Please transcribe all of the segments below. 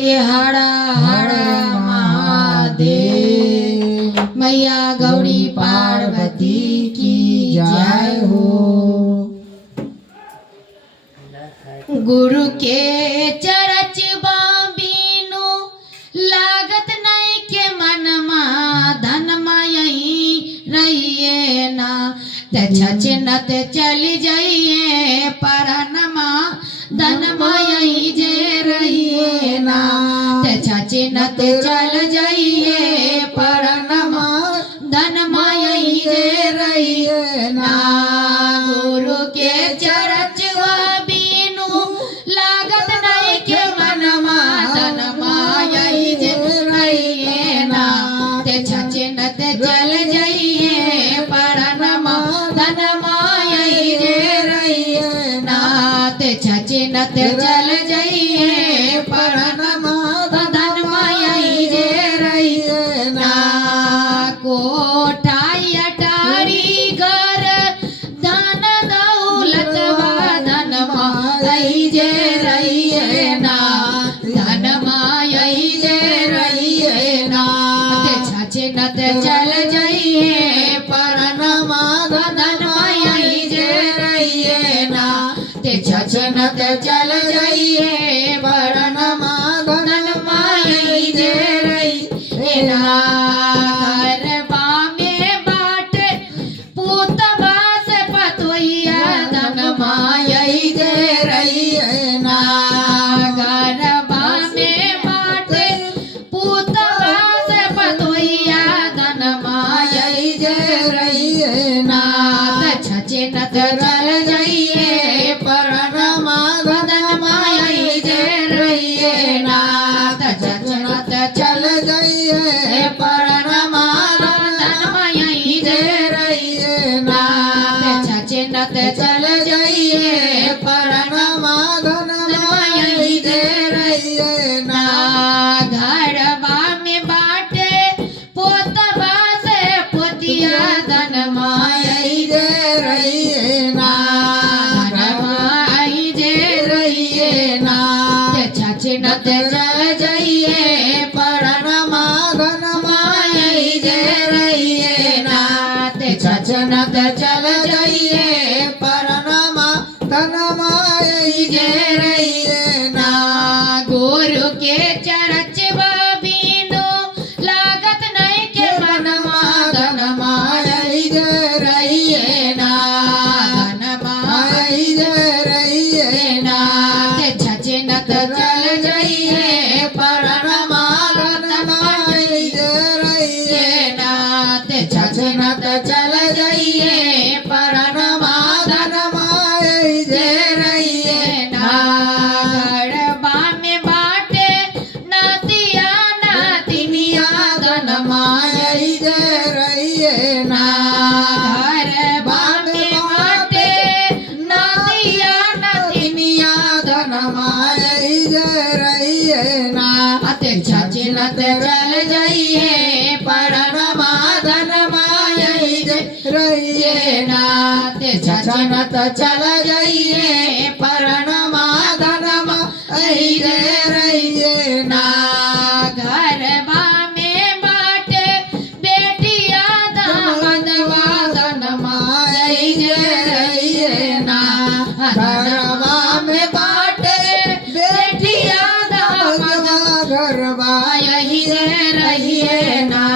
बोलिए हाड़ा हाड़ा महादेव। मैया गौरी पार्वती की जय हो। गुरु के चरच बीनु लागत नहीं के मन मा धन मा यही रहिए ना। ते छचनत चली जाइए परनमा धन मा यही जे रहिए ना। ते छचनत चल जाइए परनमा धन मा यही जे रहिए ना। गुरु के चरच बीनु लागत नहीं के मन मा धन मा यही जे रहिए ना। ते छचनत चल जाइए परनमा धन मा यही जे रहिए ना। ते छचनत चल जाइए परनमा धन मा यही जे रहिए ना। कोठाई अटारी घर धन दौलत धन मा यही जे रहिए ना। धन मा यही जे रहिए ना। ते छचनत चल जाइए परनमा धन मा यही जे रहिए ना। ते छचनत चल जाइए परनमा धन मा यही जे रहिए ना। घरबा में बाट पूतबा से पतोहिया धन मा यही जे रहिए ना। घरबा में बाट पूतबा से पतोहिया धन मा यही जे रहिए ना। छचनत चल जाइए परनमा धन मा यही जे रहिए ना। छचनत चल जाइए परनमा धन मा यही जे रहिए ना। छचनत चल जाइए परनमा धन मा यही जे रहिए ना। घरबा में बाटे पोतबा से पोतिया धन मा यही जे रहिए ना। धन मा यही जे रहिए ना। छचनत चल जाइए परनमा धन मा यही जे रहिए ना। छचनत चल जाइए परनमा धन मा यही जे रहिए ना। गुरु के चरच बीनु लागत नहीं के मन मा धन मा यही जे रहिए ना। धन मा यही जे रहिए ना। छचनत चल जाइए परनमा धन मा यही जे रहिए ना। छचनत चल जाइए परनमा धन मा यही जे रहिए ना। घरबा में बाटे नातिया नातिनिया धन मा यही जे रहिए ना। घरबा में बाटे नातिया नातिनिया धन मा यही जे रहिए ना। छचनत चल जाइए परनमा धन मा यही जे रहिए ना। छचनत चल जाइए परनमा धन मा यही जे रहिए ना। घरबा में बाटे बेटिया दामदवा धन मा यही जे रहिए ना। घरबा में बाटे बेटिया दामदवा घरबा यही जे रहिए ना।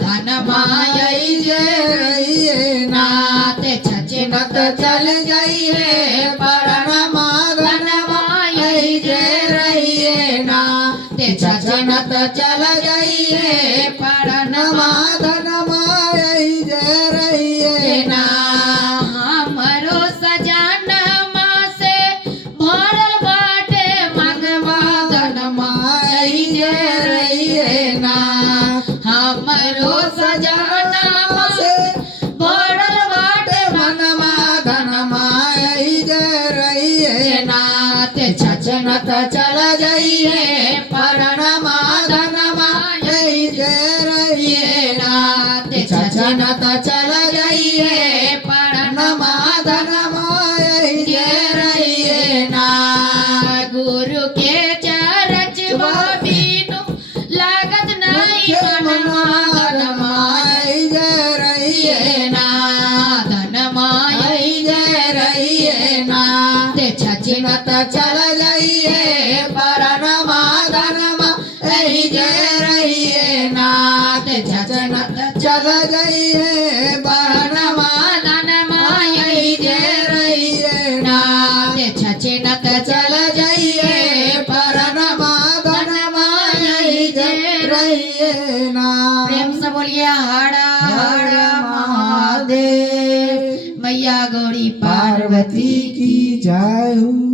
धन मा यही जे रहिए ना। छचनत चल जाइए परनमा धन मा यही जे रहिए ना। छचनत चल जाइए परनमा धन मा यही जे रहिए ना। हमरो सजनमा से भरल बाटे मंगवा धन मा यही जे रहिए ना। हमरो सजनमा से भरल बाटे मनवा धन मा यही जे रहिए ना। छचनत चल जाइए परनमा धन मा यही जे रहिए ना ते छछनत चल जाइए परनमा धनमा यही जे रहिए ना ते छछनत चल जाइए परनमा धनमा यही जे रहिए ना ते छछनत चल जाइए परनमा धनमा यही जे रहिए ना। प्रेम से बोलिए हर हर महादेव। मैया गौरी पार्वती की जय हो।